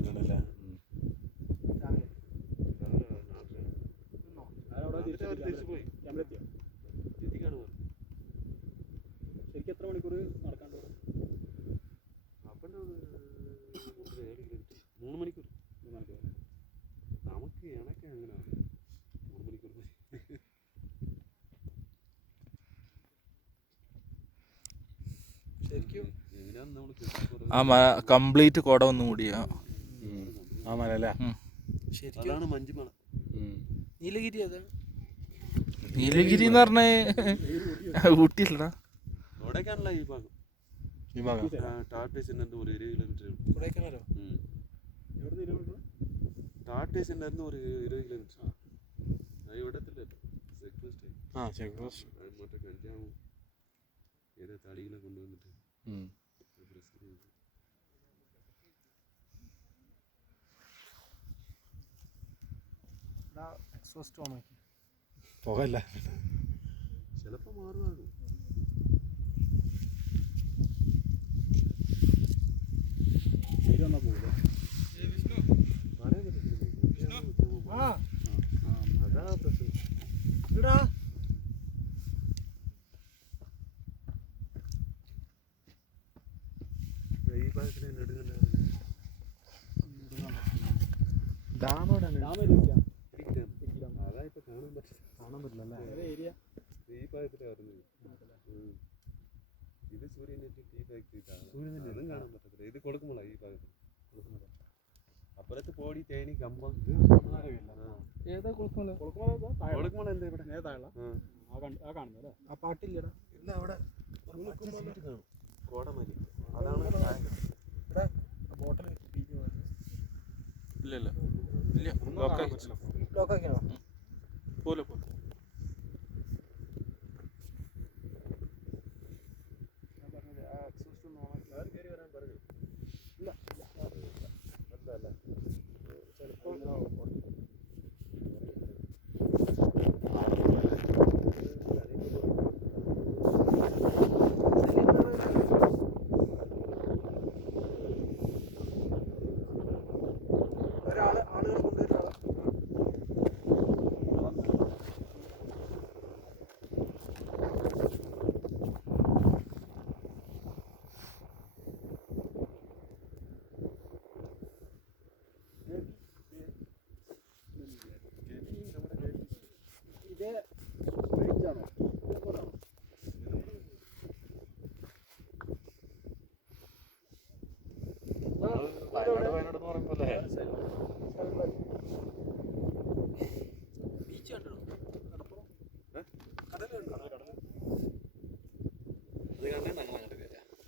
വന്നിട്ടുണ്ടല്ലേ. തിരിച്ചു പോയി എത്തിക്കാണ് പോയി. ശരിക്കും എത്ര മണിക്കൂർ നടക്കാണ്ട്? അപ്പം 3 മണിക്കൂർ. നമുക്ക് എനക്ക് അങ്ങനെ 3 മണിക്കൂർ ശരിക്കും എങ്ങനെയാന്ന് നമ്മൾ ആ മല കംപ്ലീറ്റ് കുട ഒന്ന് മൂടിയ ആ മല അല്ലേ? അതാണ് മഞ്ജുമല. നീലഗിരി അതാ? നീലഗിരി എന്ന് പറഞ്ഞ ഊട്ടിയല്ലടാ. കൊടൈക്കനാലല്ല ഈ ഭാഗം. ഈ ഭാഗം ടാറ്റേസിൻ്റെ ഒരു 20 കിലോമീറ്റർ. കൊടൈക്കനാലോ? എവിടെ നിന്ന് ടാറ്റേസിൻ്റെ ഒരു 20 കിലോമീറ്റർ. ഇവിടെ എത്തില്ലല്ലോ. ചെക്ക് പോസ്റ്റ് മറ്റേ കഞ്ചാവും ഏതോ തടികളെ കൊണ്ടുവന്നിട്ട് പോകല്ല. ചിലപ്പോൾ മാറുമാകും. പറയാൻ പറ്റില്ല. അതാ പ്രശ്നം. ഈ ഭാഗത്തിന് നെടുങ്കണ്ട അതാ ഇപ്പൊ കാണാൻ പറ്റില്ല. ഈ ഭാഗത്തിലെ വരുന്നത് ഇത് സൂര്യൻ ടീ ഫാക്ടറി അതും കാണാൻ പറ്റത്തില്ല. ഇത് കൊടുക്കുമ്പോളാ ഈ ഭാഗത്ത് അപ്പുറത്ത് പോടി തേനി കമ്പം ഏതാ കൊടുക്കുമല്ലോ? കൊടുക്കുമ്പോൾ എന്താ ഇവിടെ കാണുന്നല്ലേ? ആ പാട്ടില്ലടാ. ഇല്ല അവിടെ കാണും കോടമലി. അതാണ് ബോട്ടിൽ ഇല്ല ഇല്ല ഇല്ല ലോക്കാക്കിയാണോ? പോലെ പോലെ വയനാട് എന്ന് പറയുമ്പോൾ